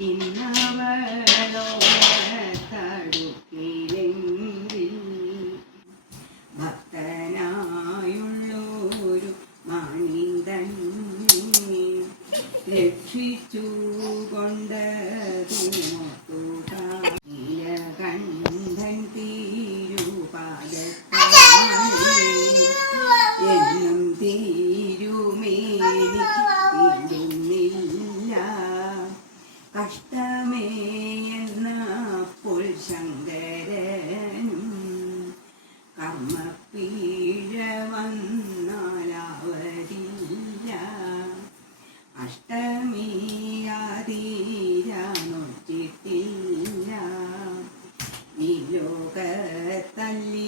ഇന്നവളോ തടുക്കിലെങ്കിൽ ഭക്തനായുള്ളൊരു മാനിന്ദൻ രക്ഷിച്ചു കൊണ്ടതു കണ്ഠൻ തീ നഷ്ടമേ എന്നപ്പോൾ ശങ്കരനും കർമ്മപ്പീഴ വന്നാലാവരില്ല അഷ്ടമിയാതീരാനൊച്ചിട്ടില്ല ഈ ലോകത്തല്ല